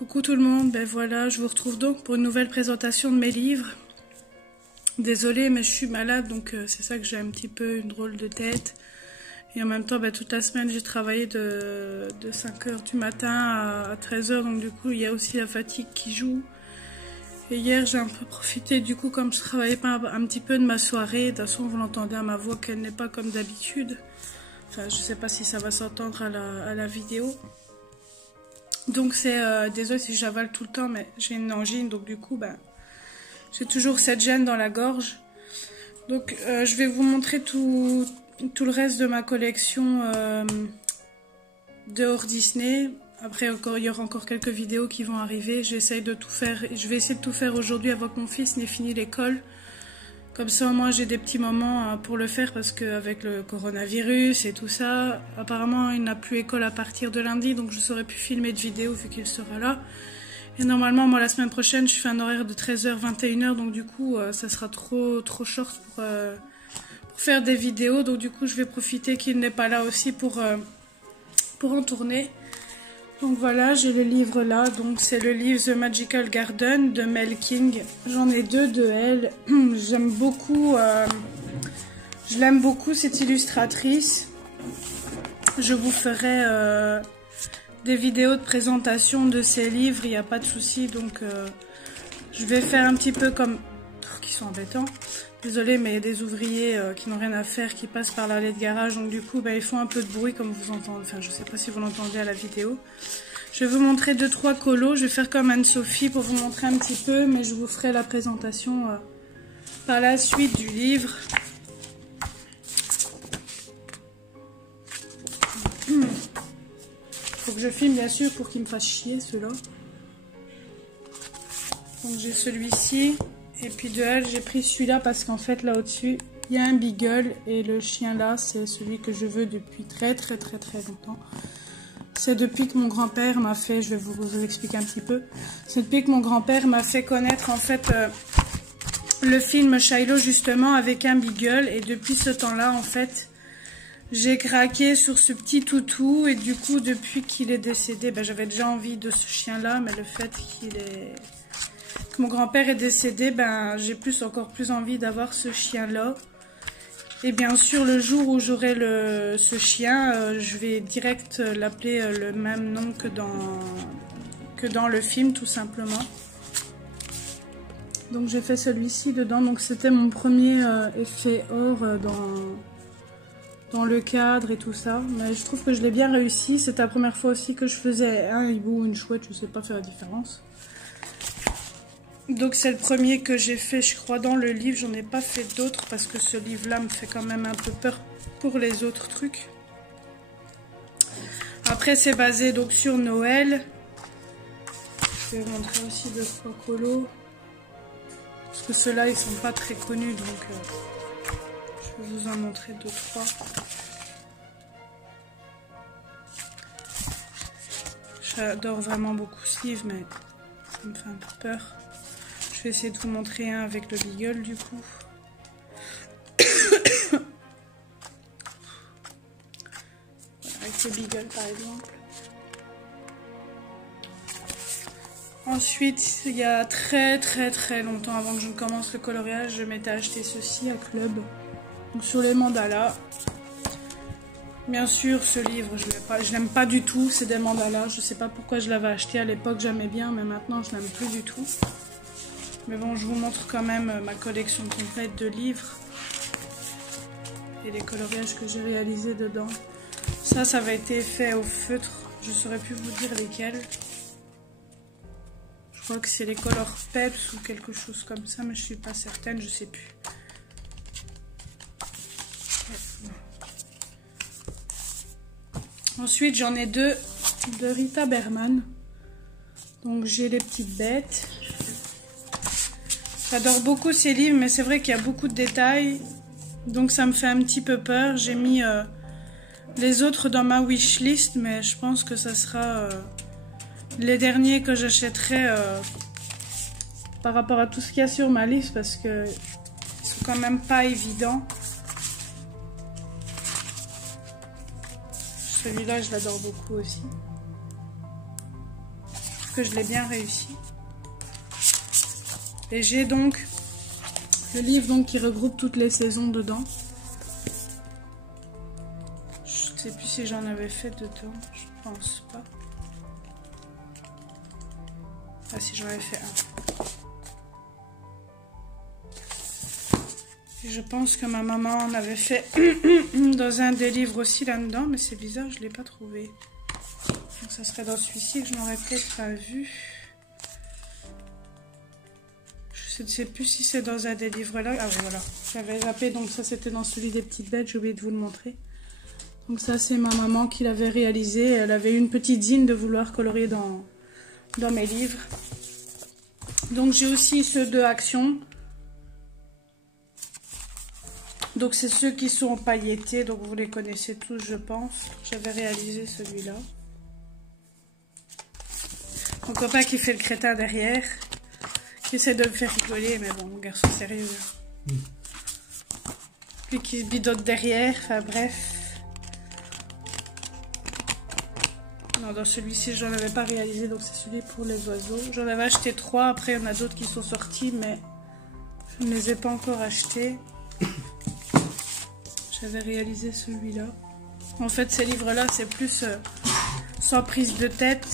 Coucou tout le monde, ben voilà, je vous retrouve donc pour une nouvelle présentation de mes livres. Désolée, mais je suis malade, donc c'est ça que j'ai un petit peu une drôle de tête. Et en même temps, ben, toute la semaine, j'ai travaillé de 5h du matin à 13h, donc du coup, il y a aussi la fatigue qui joue. Et hier, j'ai un peu profité, du coup, comme je travaillais pas un petit peu de ma soirée. De toute façon, vous l'entendez à ma voix qu'elle n'est pas comme d'habitude. Enfin, je sais pas si ça va s'entendre à la vidéo. Donc c'est, désolé si j'avale tout le temps, mais j'ai une angine, donc du coup, ben, j'ai toujours cette gêne dans la gorge. Donc je vais vous montrer tout le reste de ma collection dehors Disney. Après, il y aura encore quelques vidéos qui vont arriver. J'essaye de tout faire. Je vais essayer de tout faire aujourd'hui avant que mon fils n'ait fini l'école. Comme ça, au moins, j'ai des petits moments pour le faire parce qu'avec le coronavirus et tout ça, apparemment, il n'a plus école à partir de lundi, donc je ne saurais plus filmer de vidéo vu qu'il sera là. Et normalement, moi, la semaine prochaine, je fais un horaire de 13h, 21h, donc du coup, ça sera trop short pour faire des vidéos. Donc du coup, je vais profiter qu'il n'est pas là aussi pour en tourner. Donc voilà, j'ai le livre là, donc c'est le livre The Magical Garden de Mel King. J'en ai deux de elle. J'aime beaucoup, je l'aime beaucoup cette illustratrice. Je vous ferai des vidéos de présentation de ces livres, il n'y a pas de souci. Donc je vais faire un petit peu comme... qui sont embêtants. Désolée, mais il y a des ouvriers qui n'ont rien à faire, qui passent par l'allée de garage. Donc du coup, bah, ils font un peu de bruit comme vous entendez. Enfin, je ne sais pas si vous l'entendez à la vidéo. Je vais vous montrer 2-3 colos. Je vais faire comme Anne-Sophie pour vous montrer un petit peu. Mais je vous ferai la présentation par la suite du livre. Faut que je filme bien sûr pour qu'il me fasse chier ceux-là. Donc j'ai celui-ci. Et puis de elle, j'ai pris celui-là parce qu'en fait, là au-dessus, il y a un beagle. Et le chien là, c'est celui que je veux depuis très longtemps. C'est depuis que mon grand-père m'a fait, je vais vous expliquer un petit peu. C'est depuis que mon grand-père m'a fait connaître en fait le film Shiloh justement avec un beagle. Et depuis ce temps-là, en fait, j'ai craqué sur ce petit toutou. Et du coup, depuis qu'il est décédé, ben, j'avais déjà envie de ce chien-là. Mais le fait que mon grand-père est décédé, ben, j'ai encore plus envie d'avoir ce chien-là. Et bien sûr, le jour où j'aurai ce chien, je vais direct l'appeler le même nom que dans le film, tout simplement. Donc j'ai fait celui-ci dedans. Donc c'était mon premier effet or dans le cadre et tout ça. Mais je trouve que je l'ai bien réussi. C'était la première fois aussi que je faisais un hibou ou une chouette. Je ne sais pas faire la différence. Donc c'est le premier que j'ai fait, je crois, dans le livre. J'en ai pas fait d'autres parce que ce livre-là me fait quand même un peu peur pour les autres trucs. Après, c'est basé donc sur Noël. Je vais vous montrer aussi 2-3 colos. Parce que ceux-là, ils sont pas très connus, donc je vais vous en montrer 2-3. J'adore vraiment beaucoup ce livre, mais ça me fait un peu peur. Je vais essayer de vous montrer un avec le beagle du coup. Voilà, avec le beagle par exemple. Ensuite, il y a très longtemps avant que je ne commence le coloriage, je m'étais acheté ceci à Club. Donc sur les mandalas. Bien sûr, ce livre, je l'aime pas du tout. C'est des mandalas. Je sais pas pourquoi je l'avais acheté à l'époque, j'aimais bien, mais maintenant je l'aime plus du tout. Mais bon, je vous montre quand même ma collection complète de livres et les coloriages que j'ai réalisés dedans. Ça avait été fait au feutre. Je saurais plus vous dire lesquels. Je crois que c'est les Color Peps ou quelque chose comme ça, mais je suis pas certaine, je sais plus. Ensuite, j'en ai deux de Rita Berman. Donc j'ai les petites bêtes. J'adore beaucoup ces livres, mais c'est vrai qu'il y a beaucoup de détails. Donc ça me fait un petit peu peur. J'ai mis les autres dans ma wishlist, mais je pense que ça sera les derniers que j'achèterai par rapport à tout ce qu'il y a sur ma liste, parce que ils sont quand même pas évidents. Celui-là, je l'adore beaucoup aussi. trouve que je l'ai bien réussi. Et j'ai donc le livre donc, qui regroupe toutes les saisons dedans. Je ne sais plus si j'en avais fait dedans, je pense pas. Ah si, j'en avais fait un. Et je pense que ma maman en avait fait dans un des livres aussi là-dedans, mais c'est bizarre, je ne l'ai pas trouvé. Donc ça serait dans celui-ci que je n'aurais peut-être pas vu. Je ne sais plus si c'est dans un des livres là. Ah oui, voilà. J'avais zappé, donc ça c'était dans celui des petites bêtes, j'ai oublié de vous le montrer. Donc ça c'est ma maman qui l'avait réalisé. Elle avait eu une petite zine de vouloir colorier dans mes livres. Donc j'ai aussi ceux de Action. Donc c'est ceux qui sont pailletés, donc vous les connaissez tous je pense. J'avais réalisé celui-là. Mon copain qui fait le crétin derrière, qui essaie de me faire rigoler, mais bon, mon garçon sérieux. Lui qui bidote derrière, enfin bref. Non, dans celui-ci je n'en avais pas réalisé, donc c'est celui pour les oiseaux. J'en avais acheté 3, après il y en a d'autres qui sont sortis, mais je ne les ai pas encore achetés. J'avais réalisé celui-là. En fait, ces livres-là, c'est plus sans prise de tête.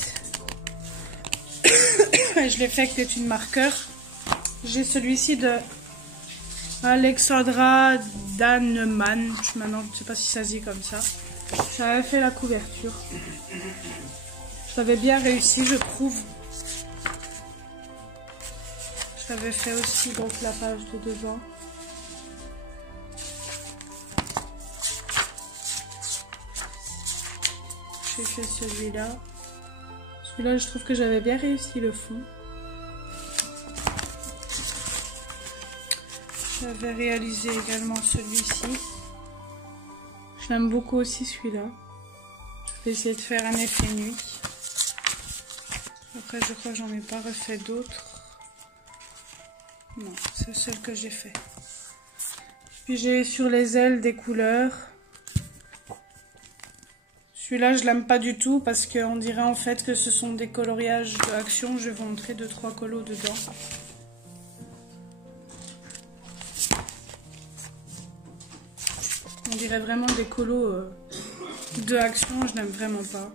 Je l'ai fait avec des tunes marqueurs. J'ai celui-ci de Alexandra Dannemann. Maintenant, je ne sais pas si ça se dit comme ça. J'avais fait la couverture. Je l'avais bien réussi, je trouve. J'avais fait aussi donc la page de devant. J'ai fait celui-là. Celui-là, je trouve que j'avais bien réussi le fond. J'avais réalisé également celui-ci. Je l'aime beaucoup aussi celui-là. Je vais essayer de faire un effet nuit. Après, je crois que j'en ai pas refait d'autres. Non, c'est le seul que j'ai fait. Puis j'ai sur les ailes des couleurs. Celui-là, je l'aime pas du tout parce qu'on dirait en fait que ce sont des coloriages de Action. Je vais vous montrer 2-3 colos dedans. On dirait vraiment des colos de Action. Je n'aime vraiment pas.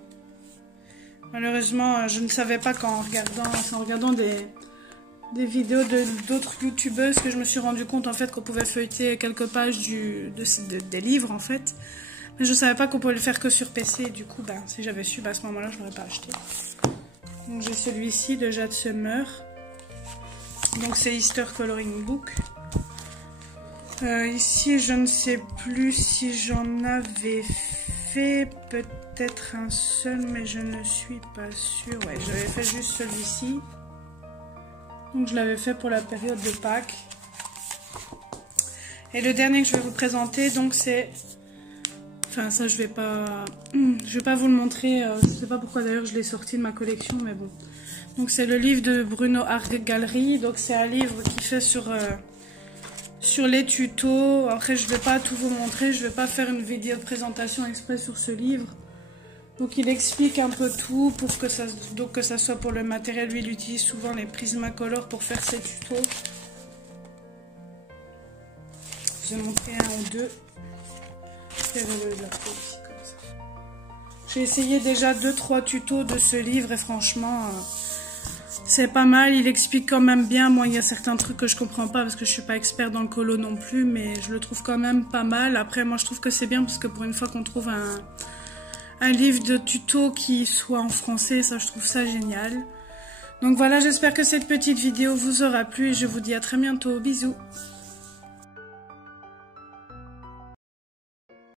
Malheureusement, je ne savais pas qu'en regardant des vidéos d'autres youtubeuses que je me suis rendu compte en fait qu'on pouvait feuilleter quelques pages des livres en fait. Mais je ne savais pas qu'on pouvait le faire que sur PC. Du coup, ben, si j'avais su, ben, à ce moment-là, je ne l'aurais pas acheté. Donc j'ai celui-ci de Jade Summer. Donc c'est Easter Coloring Book. Ici, je ne sais plus si j'en avais fait peut-être un seul, mais je ne suis pas sûre. Ouais, j'avais fait juste celui-ci. Donc je l'avais fait pour la période de Pâques. Et le dernier que je vais vous présenter, donc c'est... Enfin, ça, je vais pas vous le montrer. Je sais pas pourquoi d'ailleurs je l'ai sorti de ma collection, mais bon. Donc, c'est le livre de Bruno Art Gallery. Donc, c'est un livre qui fait sur les tutos. Après, je vais pas tout vous montrer. Je vais pas faire une vidéo de présentation exprès sur ce livre. Donc, il explique un peu tout pour que ça soit pour le matériel. Lui, il utilise souvent les Prismacolor pour faire ses tutos. Je vais montrer un ou deux. J'ai essayé déjà 2-3 tutos de ce livre et franchement c'est pas mal, il explique quand même bien. Moi il y a certains trucs que je comprends pas parce que je suis pas expert dans le colo non plus, mais je le trouve quand même pas mal. Après moi je trouve que c'est bien parce que pour une fois qu'on trouve un livre de tutos qui soit en français, ça je trouve ça génial. Donc voilà, j'espère que cette petite vidéo vous aura plu et je vous dis à très bientôt, bisous.